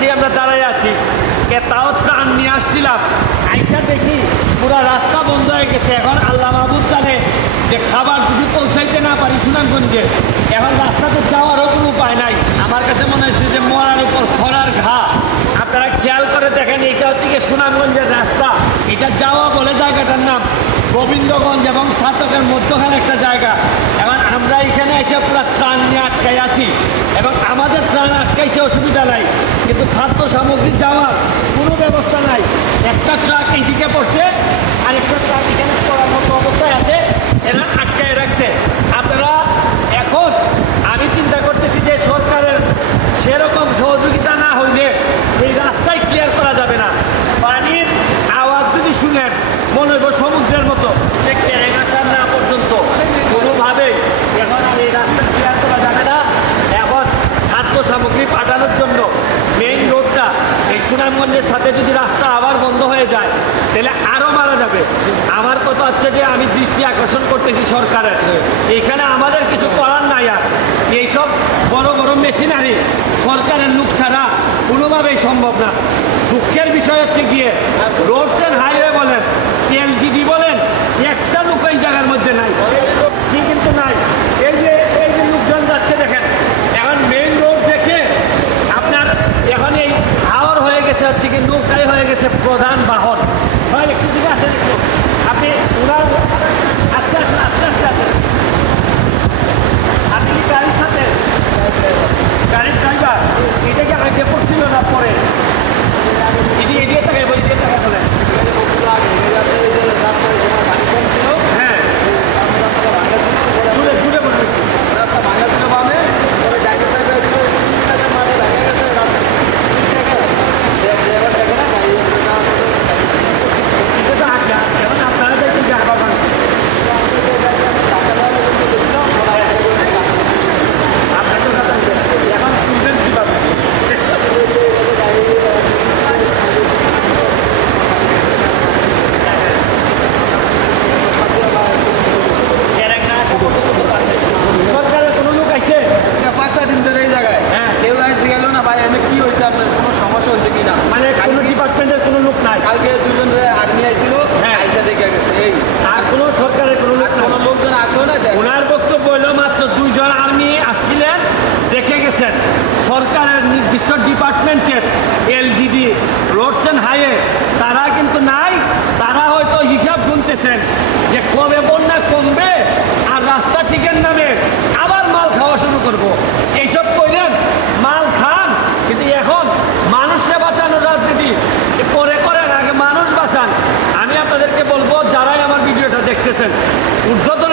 পাশেই আমরা দাঁড়াই আছি। তাও ত্রাণ নিয়ে আসছিলাম। আইটা দেখি পুরো রাস্তা বন্ধ হয়ে গেছে। এখন আল্লাহ মাহবুব জানে যে খাবার যদি পৌঁছাইতে না পারি সুনামগঞ্জে, এখন রাস্তাতে যাওয়ারও কোনো উপায় নাই। আমার কাছে মনে হচ্ছে যে মরার উপর খরার ঘা। আপনারা খেয়াল করে দেখেন এটা হচ্ছে গিয়ে সুনামগঞ্জের রাস্তা। এটা যাওয়া বলে জায়গাটার নাম গোবিন্দগঞ্জ এবং সাতকের মধ্যখানে একটা জায়গা। এখন আমরা এখানে এসে পুরো ত্রাণ নিয়ে আটকাই আছি। এবং আমাদের ত্রাণ আটকাইছে অসুবিধা নাই। কিন্তু খাদ্য সামগ্রী যাওয়ার কোনো ব্যবস্থা নাই। একটা ট্রাক এইদিকে পড়ছে আর একটা ট্রাক এখানে পড়ার মতো অবস্থায় আছে। এরা আটকায় রাখছে আপনারা এখন আমি চিন্তা করতেছি যে সরকারের সেরকম সহযোগিতা না হইলে এই রাস্তায় ক্লিয়ার করা যাবে না পানির আওয়াজ যদি শুনেন মনে হইব সমুদ্রের মতো যে ক্যারেং আসার না পর্যন্ত কোনোভাবেই এখন আর এই রাস্তা ক্লিয়ার করা যাবে না এখন খাদ্য সামগ্রী পাঠানোর জন্য মেইন রোডটা এই সুনামগঞ্জের সাথে যদি রাস্তা আবার বন্ধ হয়ে যায়, তাহলে আরও মারা যাবে। আমার কথা হচ্ছে যে আমি দৃষ্টি আকর্ষণ করতেছি সরকারের। এখানে আমাদের কিছু করার নাই আর। এইসব বড় বড় মেশিনারি সরকারের লোক ছাড়া কোনোভাবেই সম্ভব না। দুঃখের বিষয় হচ্ছে গিয়ে রোডস অ্যান্ড হাইওয়ে বলেন มาห ডিপার্টমেন্টের এলজিডি রোডস অ্যান্ড হাইওয়ে তারা কিন্তু নাই, তারা হয়তো হিসাব গুনতেছেন যে কবে বন্যা কমবে আর রাস্তা ঠিকের নামে আবার মাল খাওয়া শুরু করব। এইসব কইলেন মাল খান, কিন্তু এখন মানুষে বাঁচানোর রাজনীতি। পরে করেন, আগে মানুষ বাঁচান। আমি আপনাদেরকে বলব, যারাই আমার ভিডিওটা দেখতেছেন, ঊর্ধ্বতন